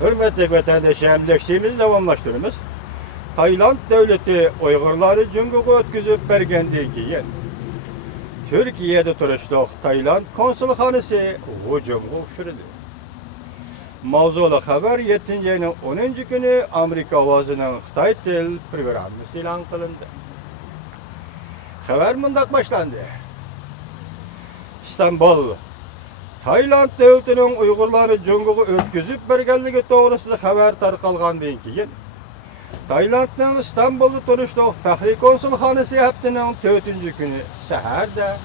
Hürmetli vatandaşlarım, dersimizi davamlaştırımız. Tayland devleti Uygurları Cumhur'a ötküzüp bergendiği keyin Türkiye'de turuşluq Tayland konsulxanası hücumga uçurdu. Mavzulu haber 7. ayının 10. günü Amerika ovozinin Xitoy til programmasi e'lon qilindi. Haber mundaq başlandı. İstanbul, Tayland devletinin Uygurları Cumhur'a ötküzüp bergenligi to'g'risida xabar tarqalgandan keyin Taylandning İstanbul'da turuşluq Fahri konsulxonasi haftaning 4. günü saharda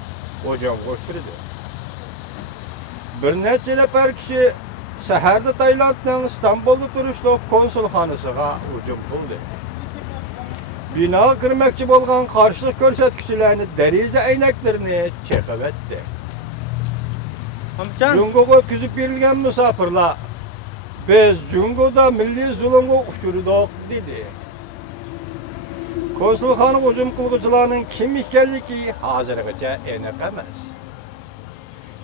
hücumga uçurdu. Bir necha nafar kishi saharda Taylandning İstanbul'da turuşluq konsulxonasiga hücum qildi. Binoga kirmoqchi bo'lgan qarshilik ko'rsatkichilarni deraza aynaklarini chaqib etdi. Cumhur'a ötküzüp berilgan musafirlar biz Cumhur'da milliy zulmga uchurdik dedi. Konsulxona hücum qilguvchilarning kim ekanligi hozirgacha aniq emas.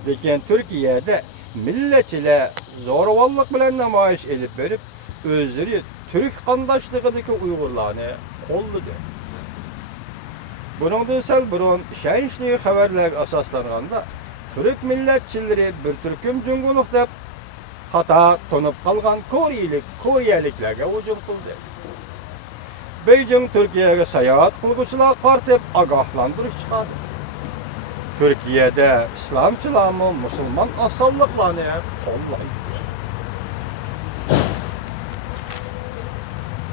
Lekin Turkiyada millatchilar zo'ravonlik bilan namoyish elib berib, o'zlari Türk qandoshligidagi Uyg'urlarni qo'lladi. Buningdan sal burun ishonchli xabarlarga asoslanganda Türk millatchilari bir turkum Cumhurlik deb xato tonib qolgan Koreyaliklarga hücum qildi. Beijing Türkiye'ye sayohat qilguvchilar qartib ogohlantirish chiqardi. Türkiye'de İslamchilarmi musulmon asolliqlarni qo'llaydi.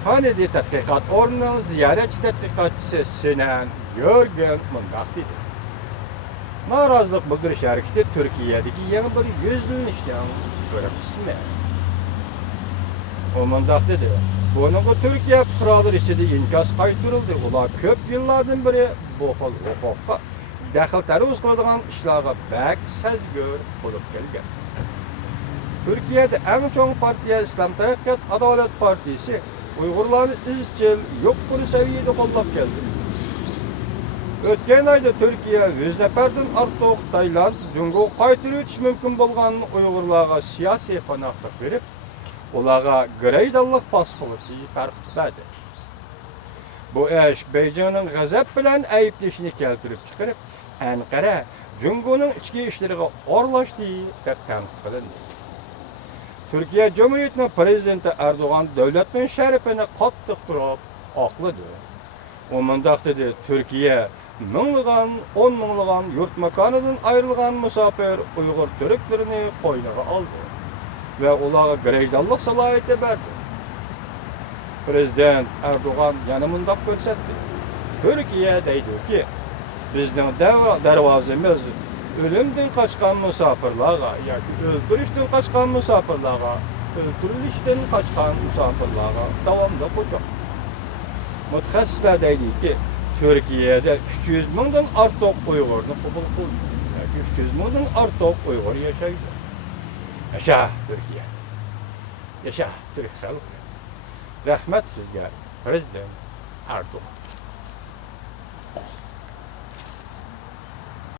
Hanedi tadqiqot o'rnining ziyoratchi tadqiqotchisi Sinan Yorgen mundaq dedi. Norozilik bildirish harakati Turkiyadagi yangi bir yuzlanishdan bir qismi. O mundaq dedi. Bununla Türkiye fuqarolari ichida inkas qaytarildi. Ular ko'p yillardan beri bu xil huquqqa daxl taruz qiladigan ishlarga bak sazgor bo'lib kelgan. Turkiyada eng chong partiya İslam taraqqiyot adolat partiyasi Uyg'urlarni izchil yo'q qilish saviyada qo'llab keldi. O'tgan oyda Turkiya 100 nafardan ortiq Tayland Cumhurga qaytarib o'tish mumkin bo'lgan Uyg'urlarga siyosiy panohlik berib, ularga greydanlik pasporti tarqatdi. Bu ish Beijingning g'azab bilan ayblashini keltirib chiqarib, Anqara Cumhurning ichki ishlariga aralashdi deb tanqid qilindi. Türkiye Cumhuriyetining prezidenti Erdo'g'an davlatning sharafini qattiq turib oqladi. O mundaq dedi, Türkiye minglagan, 10 minglagan yurt makonidan ayrilgan musafir Uyg'ur turklarini qo'yniga oldi ve ularga grejdanlik salohiyati berdi. Prezident Erdo'g'an yana mundaq ko'rsatdi. Türkiye deydi-ki, bizning darvozamiz ölümden kaçkan musafirlarga yoki öldürüşten kaçkan musafirlarga, öldürülüşten kaçkan musafirlarga davamlı olacak. Mutaxassislar deydi ki, Türkiye'de 300 mingdan ortiq Uyg'urni qabul qildi. 300 mingdan ortiq Uyg'ur yashaydi. Yaşa Türkiye. Yaşa Türk xalqi. Rahmat sizga, Prezident Erdo'g'an.